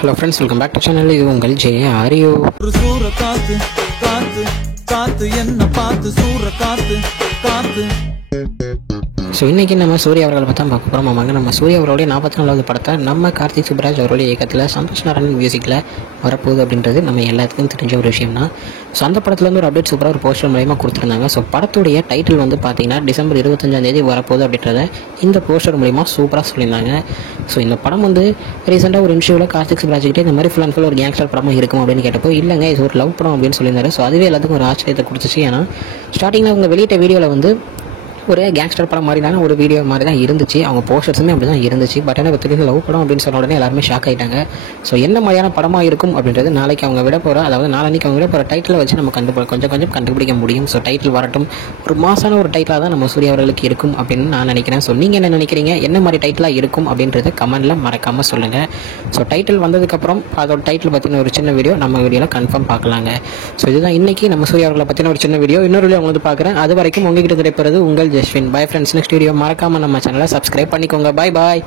Hello friends, welcome back to channel. இது உங்கள் J ஆரியோ. ஒரு சூற காத்து காத்து காத்து என்ன பார்த்து சூற காத்து காத்து. ஸோ இன்றைக்கி நம்ம சூர்யா அவர்களை பார்த்தா பார்க்க போகிறோம். ஆமாங்க, நம்ம சூர்யா அவர்களுடைய 44வது படத்தை நம்ம கார்த்திக் சுப்ராஜ் அவருடைய இயக்கத்தில் சந்தோஷ் நாராயணன் மியூசிக்கில் வரப்போகுது அப்படின்றது நம்ம எல்லாத்துக்கும் தெரிஞ்ச ஒரு விஷயம் தான். ஸோ அந்த படத்துலேருந்து ஒரு அப்டேட் சூப்பராக ஒரு போஸ்டர் மூலமாக கொடுத்துருந்தாங்க. ஸோ படத்துடைய டைட்டில் வந்து பார்த்தீங்கன்னா டிசம்பர் 25 வரப்போகுது அப்படின்றத இந்த போஸ்டர் மூலிமா சூப்பராக சொல்லியிருந்தாங்க. ஸோ இந்த படம் வந்து ரீசெண்டாக ஒரு இன்டர்வியூவில் கார்த்திக் சுப்ராஜ் கிட்டே இந்த மாதிரி ஃபுல் அண்ட் ஃபுல் ஒரு கேங்ஸ்டர் படமாக இருக்கும் அப்படின்னு கேட்டப்போ, இல்லைங்க இது ஒரு லவ் படம் அப்படின்னு சொல்லியிருந்தாரு. ஸோ அதுவே எல்லாத்துக்கும் ஒரு ஆச்சரியத்தை கொடுத்துச்சு. ஏன்னா ஸ்டார்டிங்கில் அவங்க வெளியிட்ட வீடியோவில் வந்து ஒரு கேங்ஸ்டர் படம் மாதிரி தானே ஒரு வீடியோ மாதிரி தான் இருந்துச்சு. அவங்க போஸ்டர்ஸுமே அப்படி தான் இருந்துச்சு. பட் ஆனால் திடீர்னு லவ் படம் அப்படின்னு சொன்ன உடனே எல்லாருமே ஷாக் ஆகிட்டாங்க. ஸோ என்ன மாதிரியான படமாக இருக்கும் அப்படின்றது நாளைக்கு அவங்க விட போகிற, அதாவது நாளைக்கு அவங்க விட போகிற டைட்டில் வச்சு நம்ம கொஞ்சம் கண்டுபிடிக்க முடியும். ஸோ டைட்டில் வரட்டும், ஒரு மாசான ஒரு டைட்டிலாக தான் நம்ம சூர்யா அவர்களுக்கு இருக்கும் அப்படின்னு நான் நினைக்கிறேன். ஸோ நீங்கள் என்ன நினைக்கிறீங்க? என்ன மாதிரி டைட்டிலாக இருக்கும் அப்படின்றத கமெண்ட்டில் மறக்காமல் சொல்லுங்கள். ஸோ டைட்டில் வந்ததுக்கப்புறம் அதோட டைட்டில் பற்றின ஒரு சின்ன வீடியோ நம்ம வீடியோவில் கன்ஃபார்ம் பார்க்கலாங்க. ஸோ இதுதான் இன்றைக்கி நம்ம சூர்யா அவர்களை பற்றின ஒரு சின்ன வீடியோ. இன்னொரு வீடியோ உங்களுக்கு பார்க்குறேன். அது வரைக்கும் உங்ககிட்ட கிடைப்பது உங்கள் Jaswin. Bye friends, next video மறக்காமல் நம்ம சேனலை சப்ஸ்கிரைப் பண்ணிக்கோங்க. பாய் பாய்.